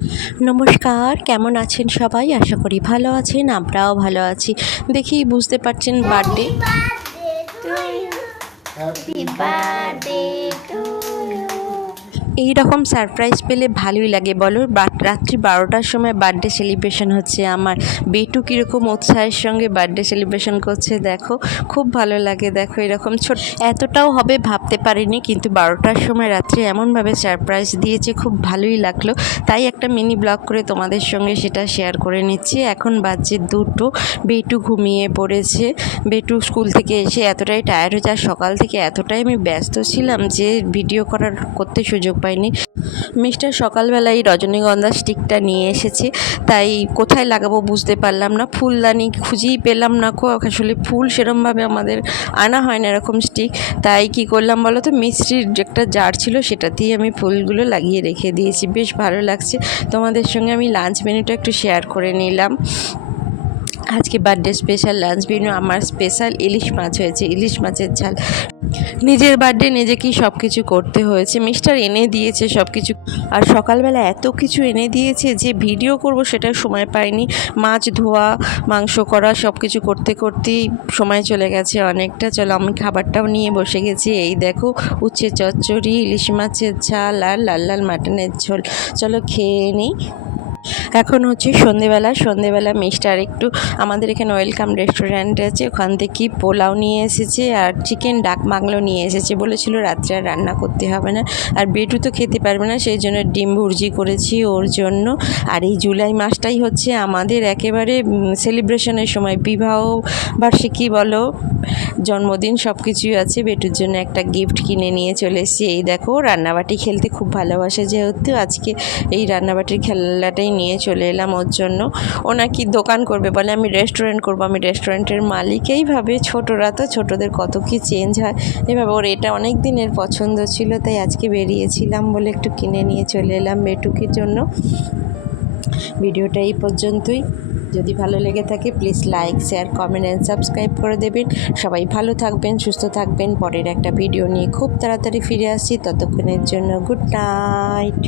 নমস্কার, কেমন আছেন সবাই? আশা করি ভালো আছেন, আমরাও ভালো আছি। দেখেই বুঝতে পারছেন বার্থডে। এই রকম সারপ্রাইজ পেলে ভালোই লাগে বলো। রাত্রি 12টার সময় বার্থডে সেলিব্রেশন হচ্ছে আমার। বেটু কীরকম উৎসাহের সঙ্গে বার্থডে সেলিব্রেশন করছে দেখো, খুব ভালো লাগে। দেখো এরকম ছোট, এতটাও হবে ভাবতে পারিনি, কিন্তু 12টার সময় রাত্রে এমনভাবে সারপ্রাইজ দিয়েছে, খুব ভালোই লাগলো। তাই একটা মিনি ব্লগ করে তোমাদের সঙ্গে সেটা শেয়ার করে নিচ্ছি। এখন বাজছে 2টো, বেটু ঘুমিয়ে পড়েছে। বেটু স্কুল থেকে এসে এতটাই টায়ার্ড হয়ে যায়, সকাল থেকে এতটাই আমি ব্যস্ত ছিলাম যে ভিডিও করতে সুযোগ পাইনি। মিস্টার সকালবেলায় রজনীগন্ধা স্টিকটা নিয়ে এসেছে, তাই কোথায় লাগাবো বুঝতে পারলাম না। ফুলদানি খুঁজেই পেলাম না, আসলে ফুল সেরমভাবে আমাদের আনা হয় না এরকম স্টিক। তাই কি করলাম বলো তো, মিষ্টির একটা জার ছিল সেটাতেই আমি ফুলগুলো লাগিয়ে রেখে দিয়েছি। বেশ ভালো লাগছে। তোমাদের সঙ্গে আমি লাঞ্চ মেনুটা একটু শেয়ার করে নিলাম। আজকে বার্থডে স্পেশাল লাঞ্চ মেনু আমার স্পেশাল ইলিশ মাছ হয়েছে, ইলিশ মাছের ঝাল। নিজের বার্থডে নিজেকেই সব কিছু করতে হয়েছে। মিস্টার এনে দিয়েছে সব কিছু, আর সকালবেলা এত কিছু এনে দিয়েছে যে ভিডিও করব সেটা সময় পাইনি। মাছ ধোয়া, মাংস করা, সব কিছু করতে করতেই সময় চলে গেছে অনেকটা। চলো আমি খাবারটাও নিয়ে বসে গেছি। এই দেখো, উচ্ছে চচ্চড়ি, ইলিশ মাছের ঝাল আর লাল লাল মাটনের ঝোল। চলো খেয়ে নিই। এখন হচ্ছে সন্ধেবেলা মিস্টার একটু আমাদের এখানে ওয়েলকাম রেস্টুরেন্ট আছে, ওখান থেকে পোলাও নিয়ে এসেছে আর চিকেন ডাক বাংলো নিয়ে এসেছে। বলেছিল রাত্রে আর রান্না করতে হবে না, আর বেটু তো খেতে পারবে না, সেই জন্য ডিম ভুর্জি করেছি ওর জন্য। আর এই জুলাই মাসটাই হচ্ছে আমাদের একেবারে সেলিব্রেশনের সময়, বিবাহ বার্ষিকী বলো, জন্মদিন, সব কিছুই আছে। বেটুর জন্য একটা গিফট কিনে নিয়ে চলে এসেছি। এই দেখো, রান্নাবাটি খেলতে খুব ভালোবাসে, যেহেতু আজকে এই রান্নাবাটির খেলাটাই নিয়ে চলে এলাম ওর জন্য। ও নাকি দোকান করবে, বলে আমি রেস্টুরেন্ট করবো, আমি রেস্টুরেন্টের মালিক। এইভাবে ছোটরা তো, ছোটদের কত কি চেঞ্জ হয়। এভাবে ওর এটা অনেক দিনের পছন্দ ছিল, তাই আজকে বেরিয়েছিলাম বলে একটু কিনে নিয়ে চলে এলাম বেটুকির জন্য। ভিডিওটা এই পর্যন্তই। যদি ভালো লেগে থাকে please like, share, comment and subscribe করে দেবেন। সবাই ভালো থাকবেন, সুস্থ থাকবেন। পরের একটা ভিডিও নিয়ে খুব তাড়াতাড়ি ফিরে আসছি, ততক্ষণের জন্য গুড নাইট।